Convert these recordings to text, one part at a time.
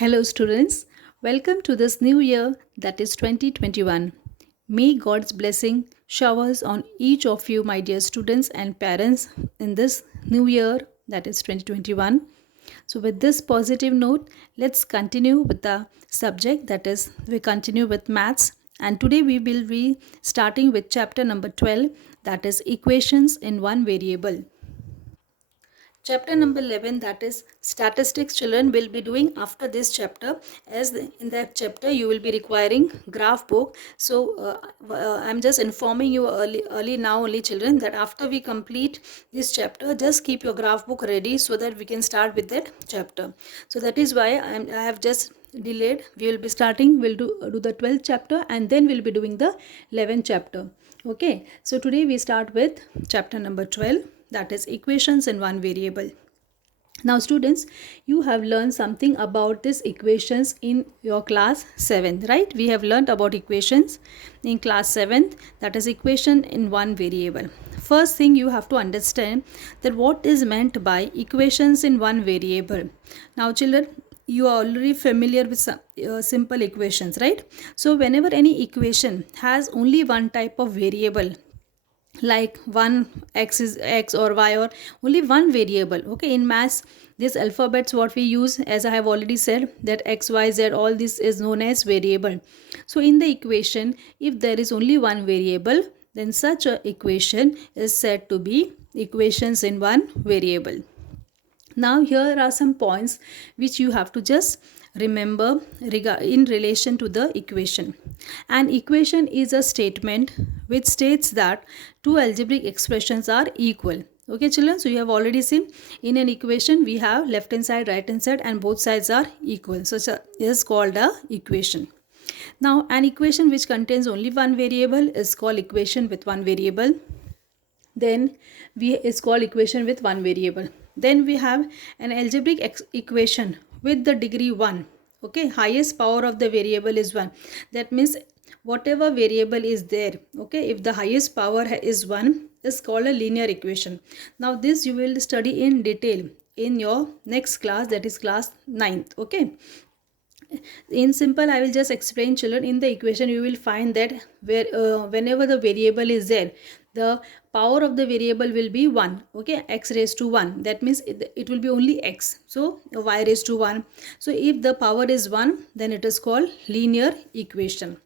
Hello, students. Welcome to this new year that is 2021. May God's blessing showers on each of you, my dear students and parents, in this new year that is 2021. So, with this positive note, let's continue with the subject that is, we continue with maths. And today we will be starting with chapter number 12, that is equations in one variable. Chapter number 11, that is statistics, children will be doing after this chapter, as in that chapter you will be requiring graph book. So I'm just informing you early now only, children, that after we complete this chapter, just keep your graph book ready so that we can start with that chapter. So that is why I have just delayed. We will be starting, we'll do the 12th chapter and then we'll be doing the 11th chapter. Okay, so today we start with chapter number 12, that is equations in one variable. Now students, you have learned something about these equations in your class 7th, right? We have learned about equations in class 7th, that is equation in one variable. First thing you have to understand that what is meant by equations in one variable. Now children, you are already familiar with simple equations, right? So whenever any equation has only one type of variable, like one x is x or y, or only one variable, okay, in maths this alphabets what we use, as I have already said, that x y z, all this is known as variable. So in the equation, if there is only one variable, then such a equation is said to be equations in one variable. Now here are some points which you have to just remember in relation to the equation. An equation is a statement which states that two algebraic expressions are equal. Okay children, so you have already seen in an equation we have left hand side, right hand side, and both sides are equal. So it is called a equation. Now an equation which contains only one variable is called equation with one variable. Then we is called equation with one variable. Then we have an algebraic equation with the degree 1. Okay, highest power of the variable is 1. That means whatever variable is there, okay, if the highest power is 1, is called a linear equation. Now this you will study in detail in your next class, that is class 9th. Okay, in simple I will just explain, children. In the equation you will find that whenever the variable is there, the power of the variable will be 1. Okay, x raised to 1, that means it will be only x, so y raised to 1. So if the power is 1, then it is called linear equation.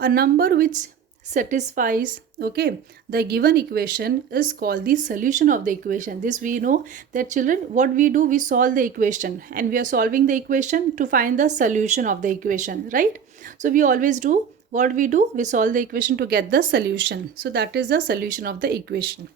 A number which satisfies, okay, the given equation is called the solution of the equation. This we know that, children, what we do, we solve the equation and we are solving the equation to find the solution of the equation, right? So we always do what we do, we solve the equation to get the solution. So that is the solution of the equation.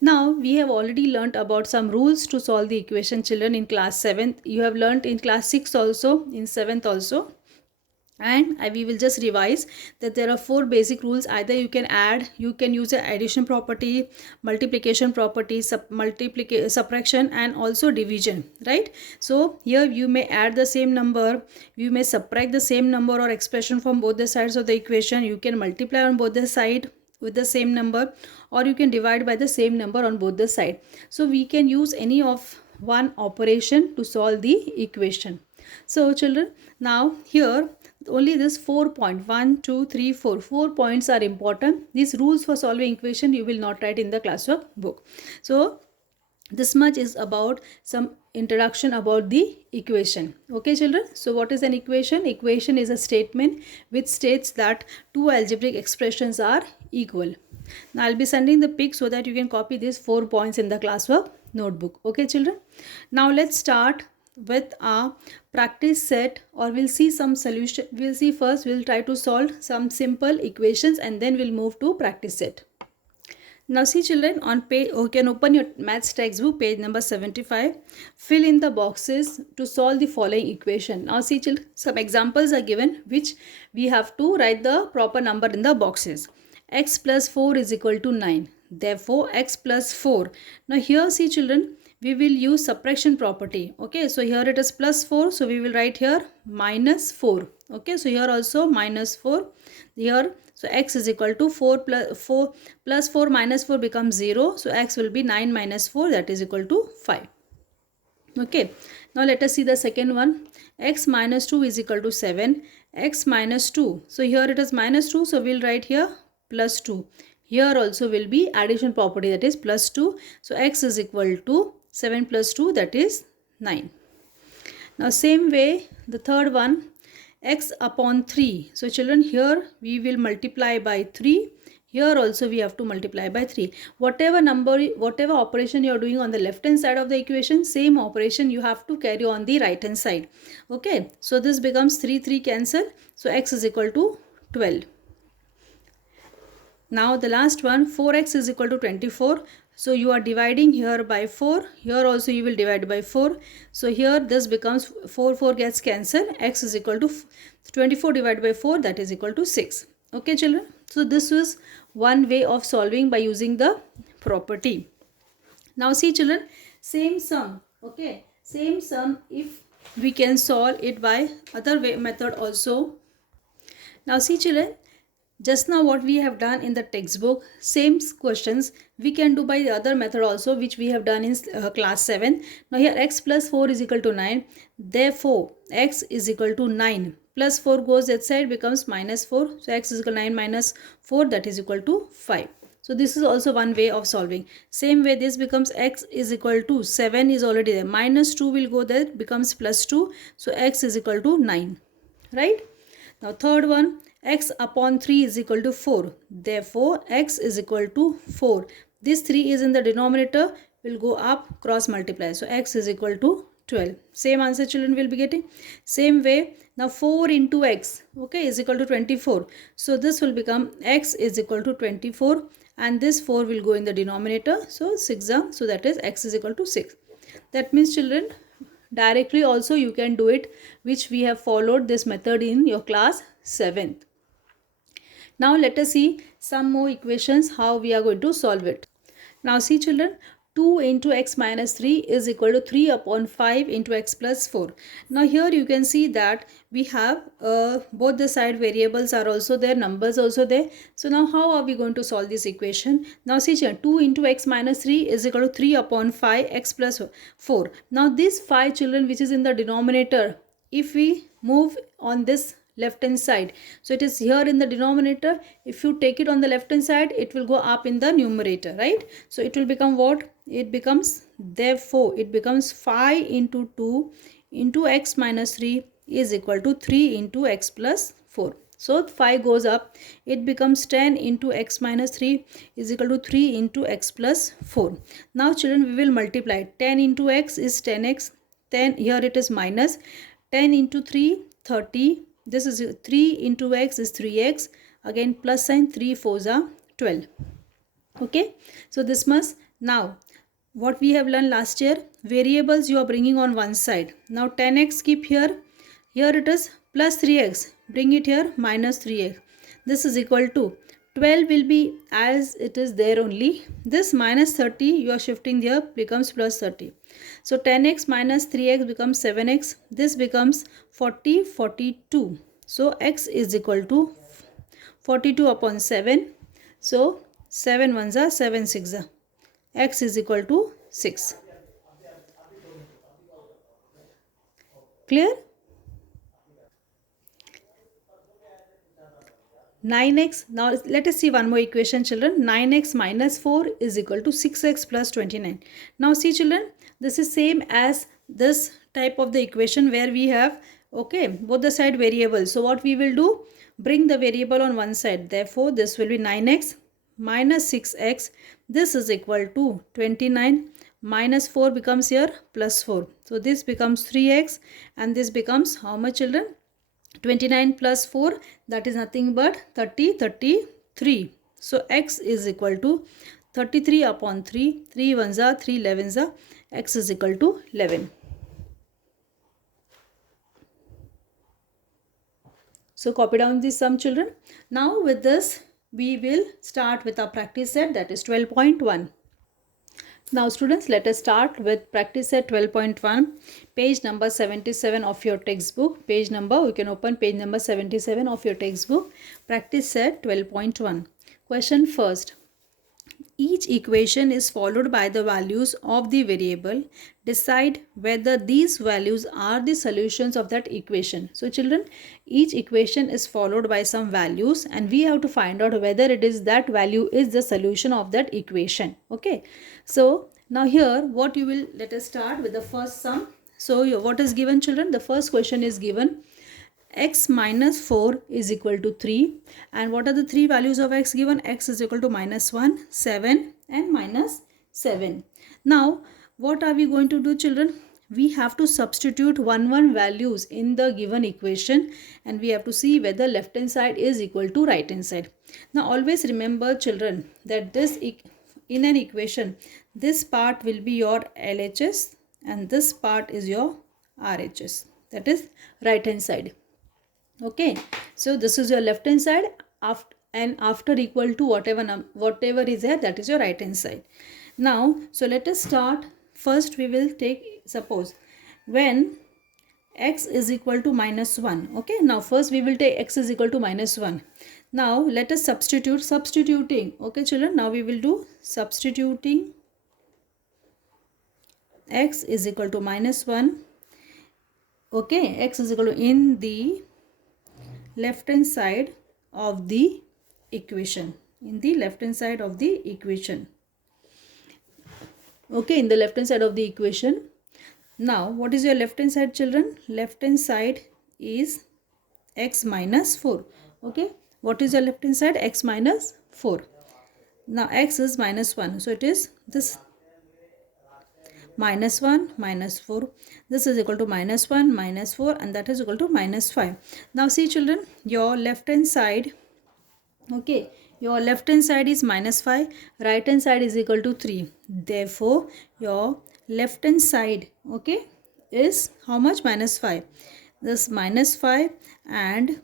Now we have already learnt about some rules to solve the equation, children, in class 7th. You have learnt in class 6 also, in 7th also, and we will just revise that there are 4 basic rules. Either you can add, you can use an addition property, multiplication property, subtraction, and also division, right? So here you may add the same number, you may subtract the same number or expression from both the sides of the equation, you can multiply on both the side with the same number, or you can divide by the same number on both the side. So we can use any of one operation to solve the equation. So children, now here only this 4 point 1 2 3 4 4 points are important. These rules for solving equation you will not write in the classwork book. So this much is about some introduction about the equation. Okay children, so what is an equation? Equation is a statement which states that two algebraic expressions are equal. Now I'll be sending the pic so that you can copy these 4 points in the classwork notebook. Okay children, now let's start with a practice set, or we'll see some solution. We'll see first, we'll try to solve some simple equations and then we'll move to practice set. Now see children, on page, you can open your maths textbook, page number 75. Fill in the boxes to solve the following equation. Now see children, some examples are given which we have to write the proper number in the boxes. X plus 4 is equal to 9. Therefore x plus 4. Now here see children, we will use subtraction property. Okay, so here it is plus 4, so we will write here minus 4. Okay, so here also minus 4 here. So x is equal to 4 plus 4 minus 4 becomes 0. So x will be 9 minus 4, that is equal to 5. Okay, now let us see the second one. x minus 2 is equal to 7. X minus 2. So here it is minus 2. So we'll write here plus 2. Here also will be addition property, that is plus 2. So x is equal to 7 plus 2, that is 9. Now same way the third one, x upon 3. So children, here we will multiply by 3. Here also we have to multiply by 3. Whatever operation you are doing on the left hand side of the equation, same operation you have to carry on the right hand side. Okay, so this becomes 3 cancel. So x is equal to 12. Now the last one, 4x is equal to 24. So you are dividing here by 4. Here also you will divide by 4. So here this becomes 4 gets cancelled. X is equal to 24 divided by 4, that is equal to 6. Okay children. So this was one way of solving by using the property. Now see children, same sum. Okay. Same sum if we can solve it by other way method also. Now see children, just now what we have done in the textbook, same questions we can do by the other method also, which we have done in class 7. Now here x plus 4 is equal to 9. Therefore x is equal to 9. Plus 4 goes that side, becomes minus 4. So x is equal to 9 minus 4, that is equal to 5. So this is also one way of solving. Same way this becomes x is equal to 7 is already there. Minus 2 will go there, becomes plus 2. So x is equal to 9. Right? Now third one, x upon 3 is equal to 4. Therefore x is equal to 4. This 3 is in the denominator, will go up, cross multiply. So x is equal to 12. Same answer children will be getting. Same way, now 4 into x, okay, is equal to 24. So this will become x is equal to 24 and this 4 will go in the denominator. So 6, so that is x is equal to 6. That means children, directly also you can do it, which we have followed this method in your class 7th. Now let us see some more equations how we are going to solve it. Now see children, 2 into x minus 3 is equal to 3 upon 5 into x plus 4. Now here you can see that we have both the side variables are also there, numbers also there. So now how are we going to solve this equation? Now see children, 2 into x minus 3 is equal to 3 upon 5 x plus 4. Now this 5 children which is in the denominator, if we move on this left hand side, so it is here in the denominator, if you take it on the left hand side, it will go up in the numerator, right? So it will become what? It becomes, therefore it becomes 5 into 2 into x minus 3 is equal to 3 into x plus 4. So 5 goes up, it becomes 10 into x minus 3 is equal to 3 into x plus 4. Now children, we will multiply. 10 into x is 10x, 10 here it is minus, 10 into 3 30. This is 3 into x is 3x, again plus sign, 3 4s are 12. Okay, so this must, now what we have learned last year, variables you are bringing on one side. Now 10x keep here, here it is plus 3x, bring it here minus 3x. This is equal to 12 will be as it is there only. This minus 30 you are shifting here, becomes plus 30. So 10x minus 3x becomes 7x. This becomes 40, 42. So x is equal to 42 upon 7. So 7 1s are 7 6s. X is equal to 6. Clear? 9x, now let us see one more equation children. 9x minus 4 is equal to 6x plus 29. Now see children, this is same as this type of the equation where we have, okay, both the side variables. So what we will do, bring the variable on one side. Therefore this will be 9x minus 6x. This is equal to 29. Minus 4 becomes here plus 4. So this becomes 3x and this becomes how much children? 29 plus 4, that is nothing but 33. So x is equal to 33 upon 3. 3 1s are 3 11s are, x is equal to 11. So copy down this sum children. Now with this we will start with our practice set, that is 12.1. Now students, let us start with practice set 12.1, page number 77 of your textbook. Page number, you can open page number 77 of your textbook, practice set 12.1. Question first. Each equation is followed by the values of the variable. Decide whether these values are the solutions of that equation. So children, each equation is followed by some values and we have to find out whether it is that value is the solution of that equation. Okay. So now here what you will, let us start with the first sum. So what is given, children? The first question is given, x minus 4 is equal to 3, and what are the three values of x given? X is equal to minus 1, 7 and minus 7. Now what are we going to do, children? We have to substitute one values in the given equation and we have to see whether left hand side is equal to right hand side. Now always remember, children, that this in an equation, this part will be your LHS and this part is your RHS, that is right hand side. Okay, so this is your left hand side, after equal to whatever is there, that is your right hand side. Now so let us start. First we will take, suppose when x is equal to minus 1. Okay, now first we will take x is equal to minus 1. Now let us substituting. Okay children, now we will do substituting x is equal to minus 1. Okay, x is equal to in the left hand side of the equation, in the left hand side of the equation. Okay, in the left hand side of the equation. Now what is your left hand side, children? Left hand side is x minus 4. Okay, what is your left hand side? X minus 4. Now x is minus 1, so it is this minus 1 minus 4, this is equal to minus 1 minus 4 and that is equal to minus 5. Now see children, your left hand side, okay, your left hand side is minus 5, right hand side is equal to 3. Therefore your left hand side, okay, is how much? Minus 5. This minus 5 and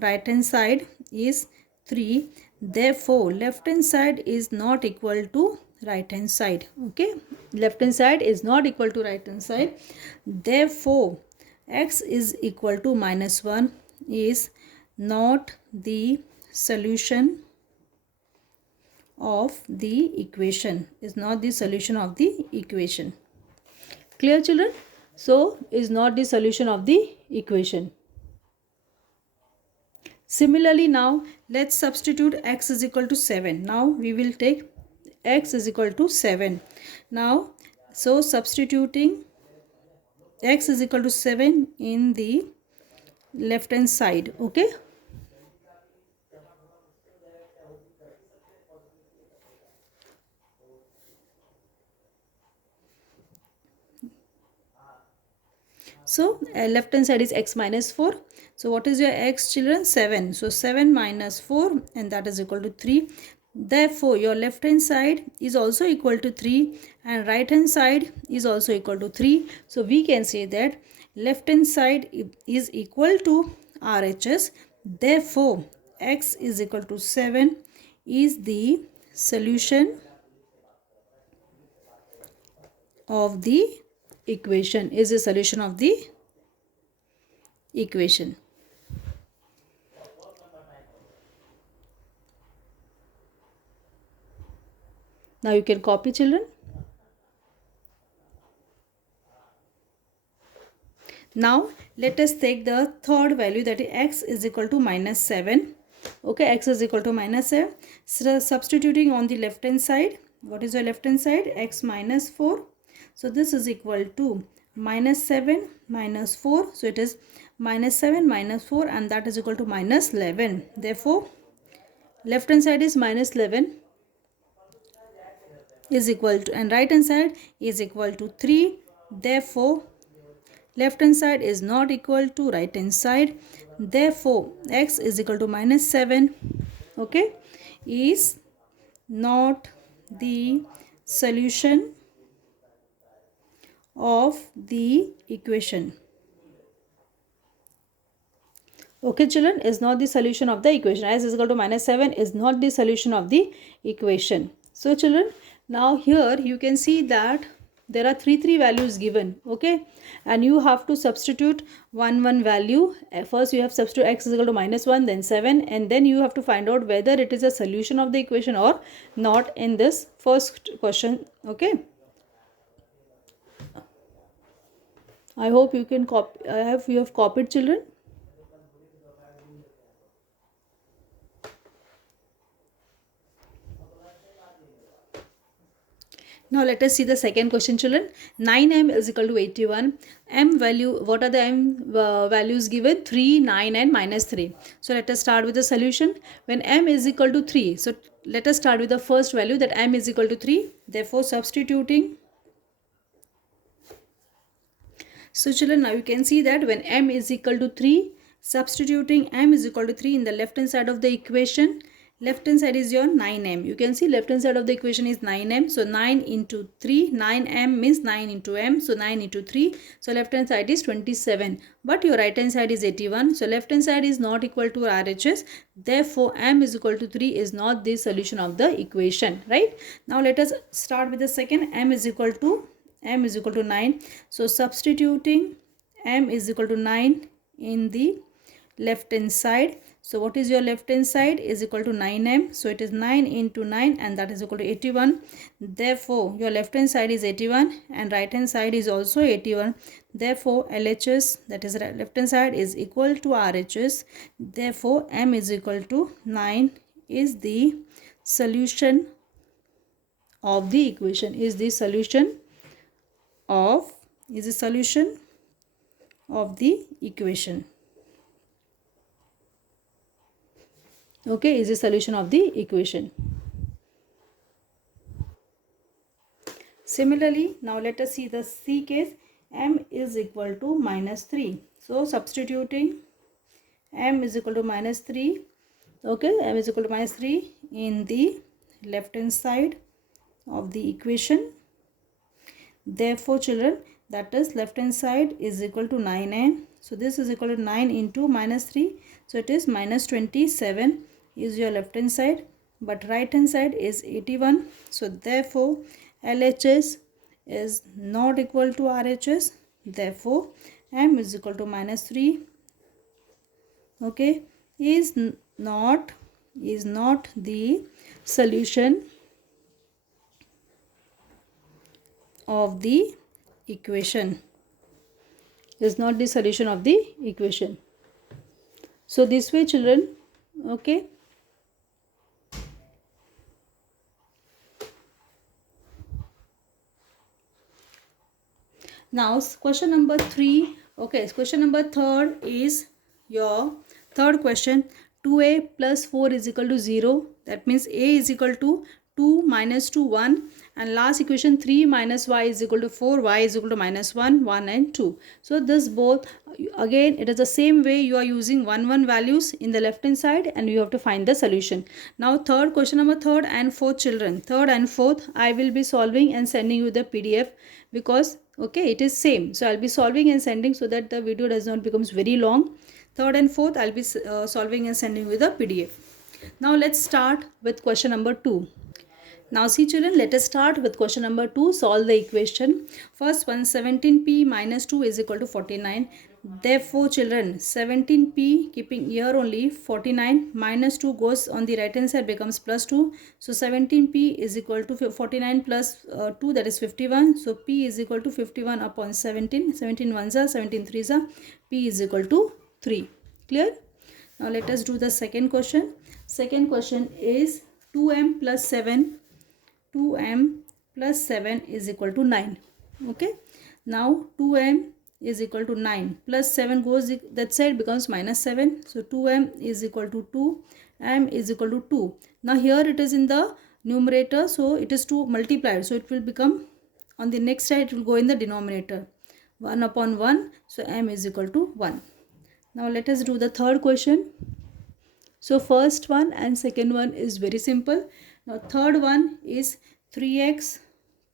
right hand side is 3. Therefore left hand side is not equal to right hand side. Okay, left hand side is not equal to right hand side. Therefore x is equal to minus 1 is not the solution of the equation, is not the solution of the equation. Clear children? So is not the solution of the equation. Similarly, now let's substitute x is equal to 7. Now we will take x is equal to 7. Now so substituting x is equal to 7 in the left hand side. Okay, so left hand side is x minus 4. So what is your x, children? 7. So 7 minus 4 and that is equal to 3. Therefore your left hand side is also equal to 3 and right hand side is also equal to 3. So we can say that left hand side is equal to RHS. Therefore x is equal to 7 is the solution of the equation, is the solution of the equation. Now you can copy, children. Now let us take the third value, that is x is equal to minus 7. Okay, x is equal to minus 7. So substituting on the left hand side, what is your left hand side? X minus 4. So this is equal to minus 7 minus 4. So it is minus 7 minus 4 and that is equal to minus 11. Therefore left hand side is minus 11 is equal to, and right hand side is equal to 3. Therefore left hand side is not equal to right hand side. Therefore x is equal to minus 7, okay, is not the solution of the equation. Okay children, is not the solution of the equation. X is equal to minus 7 is not the solution of the equation. So children, now here you can see that there are three values given. Okay, and you have to substitute one value. First you have substitute x is equal to -1, then 7, and then you have to find out whether it is a solution of the equation or not in this first question. Okay, I hope you can copy. You have copied, children. Now let us see the second question, children. 9m is equal to 81. M value, what are the m values given? 3, 9 and -3. So let us start with the solution. When m is equal to 3, so let us start with the first value, that m is equal to 3. Therefore substituting. So children, now you can see that when m is equal to 3, substituting m is equal to 3 in the left hand side of the equation. Left hand side is your 9m. You can see left hand side of the equation is 9m. So 9 into 3, 9m means 9 into m. So 9 into 3. So left hand side is 27. But your right hand side is 81. So left hand side is not equal to RHS. Therefore m is equal to 3 is not the solution of the equation. Right? Now let us start with the second. M is equal to 9. So substituting m is equal to 9 in the left hand side. So what is your left hand side? Is equal to 9m. So it is 9 into 9 and that is equal to 81. Therefore your left hand side is 81 and right hand side is also 81. Therefore LHS, that is left hand side, is equal to RHS. Therefore m is equal to 9 is the solution of the equation. Is the solution of the equation. Okay, is the solution of the equation. Similarly, now let us see the C case. M is equal to -3. So substituting m is equal to -3. Okay, m is equal to -3 in the left hand side of the equation. Therefore children, that is left hand side is equal to 9m. So this is equal to 9 into -3. So it is -27 is your left hand side, but right hand side is 81. So therefore LHS is not equal to RHS. Therefore m is equal to -3. Okay, is not the solution of the equation. Is not the solution of the equation. So this way children. Okay, now question number 3. Okay, question number 3 is your third question. 2a plus 4 is equal to 0. That means a is equal to 2 minus 2 1, and last equation 3 minus y is equal to 4, y is equal to -1, 1 and 2. So this both, again it is the same way, you are using 1 values in the left hand side and you have to find the solution. Now third question number 3rd and 4th children, 3rd and 4th I will be solving and sending you the PDF, because okay, it is same. So I'll be solving and sending so that the video does not becomes very long. 3rd and 4th I'll be solving and sending you the PDF. Now let's start with question number 2. Now see children, let us start with question number 2. Solve the equation. First one, 17p minus 2 is equal to 49. Therefore children, 17p, keeping here only 49, minus 2 goes on the right hand side, becomes plus 2. So 17p is equal to 49 plus 2, that is 51. So p is equal to 51 upon 17. 17 ones are, 17 threes are. P is equal to 3. Clear? Now let us do the second question. Second question is 2m plus 7. 2m plus 7 is equal to 9. Okay. Now 2m is equal to 9 plus 7 goes that side, becomes -7. So 2m is equal to 2. M is equal to 2. Now here it is in the numerator, so it is 2 multiplied. So it will become on the next side, it will go in the denominator. 1 upon 1. So m is equal to 1. Now let us do the third question. So first one and second one is very simple. Now third one is 3x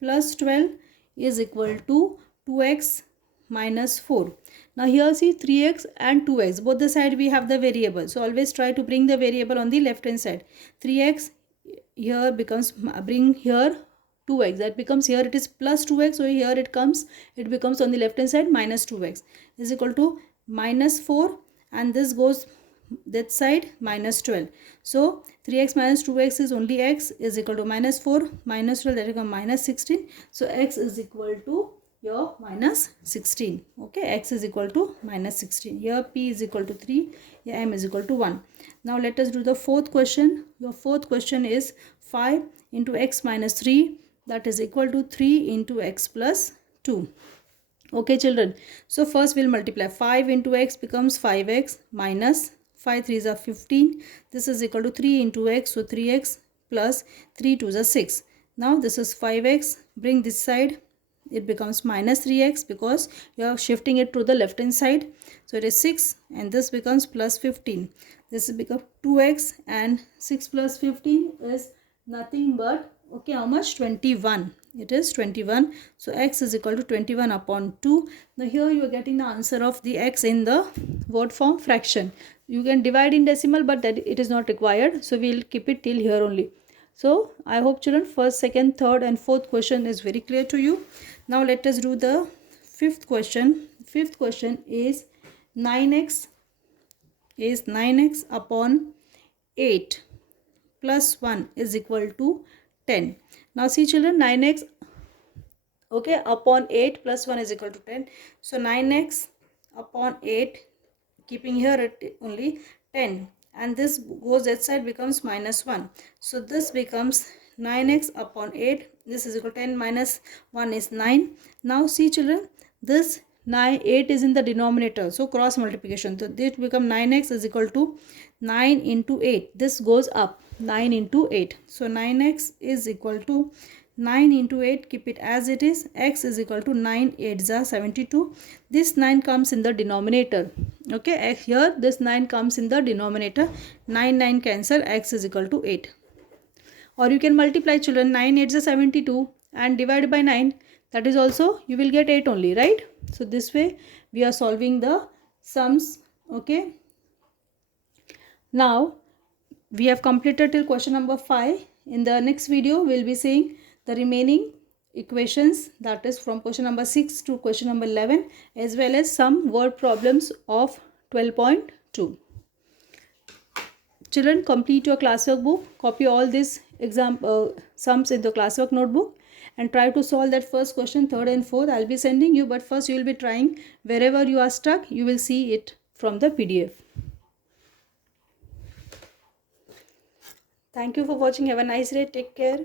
plus 12 is equal to 2x minus 4. Now here see 3x and 2x, both the side we have the variable. So always try to bring the variable on the left hand side. 3x here becomes, bring here 2x. That becomes, here it is plus 2x, so here it becomes on the left hand side minus 2x is equal to minus 4, and this goes that side minus 12. So 3x minus 2x is only x is equal to minus 4 minus 12, that becomes minus 16. So x is equal to your minus 16. Okay, x is equal to minus 16. Here p is equal to 3, here m is equal to 1. Now let us do the fourth question. Your fourth question is 5 into x minus 3, that is equal to 3 into x plus 2. Okay children, so first we'll multiply. 5 into x becomes 5x minus 5 3s are 15. This is equal to 3 into x, so 3x plus 3 2s are 6. Now this is 5x, bring this side, it becomes minus 3x because you are shifting it to the left hand side. So it is 6, and this becomes plus 15. This will become 2x, and 6 plus 15 is nothing but, okay, how much? 21. It is 21. So x is equal to 21 upon 2. Now here you are getting the answer of the x in the word form fraction. You can divide in decimal, but that it is not required. So we will keep it till here only. So I hope children first, second, third and fourth question is very clear to you. Now let us do the fifth question. Fifth question is 9x upon 8 plus 1 is equal to 10. Now see children, 9x, okay, upon 8 plus 1 is equal to 10. So 9x upon 8, keeping here it only 10, and this goes that side, becomes minus 1. So this becomes 9x upon 8, this is equal to 10 minus 1 is 9. Now see children, this 8 is in the denominator, so cross multiplication, so this become 9x is equal to 9 into 8. This goes up, 9 into 8. So 9x is equal to 9 into 8, keep it as it is. X is equal to 9 8s are 72. This 9 comes in the denominator. Okay, here this 9 comes in the denominator. 9 cancel, x is equal to 8. Or you can multiply children, 9 8s are 72 and divide by 9. That is also, you will get 8 only, right? So this way we are solving the sums. Okay. Now we have completed till question number 5. In the next video we will be seeing the remaining equations, that is from question number 6 to question number 11, as well as some word problems of 12.2. Children, complete your classwork book, copy all these sums in the classwork notebook and try to solve that first question, third and fourth. I will be sending you, but first you will be trying. Wherever you are stuck, you will see it from the PDF. Thank you for watching. Have a nice day. Take care.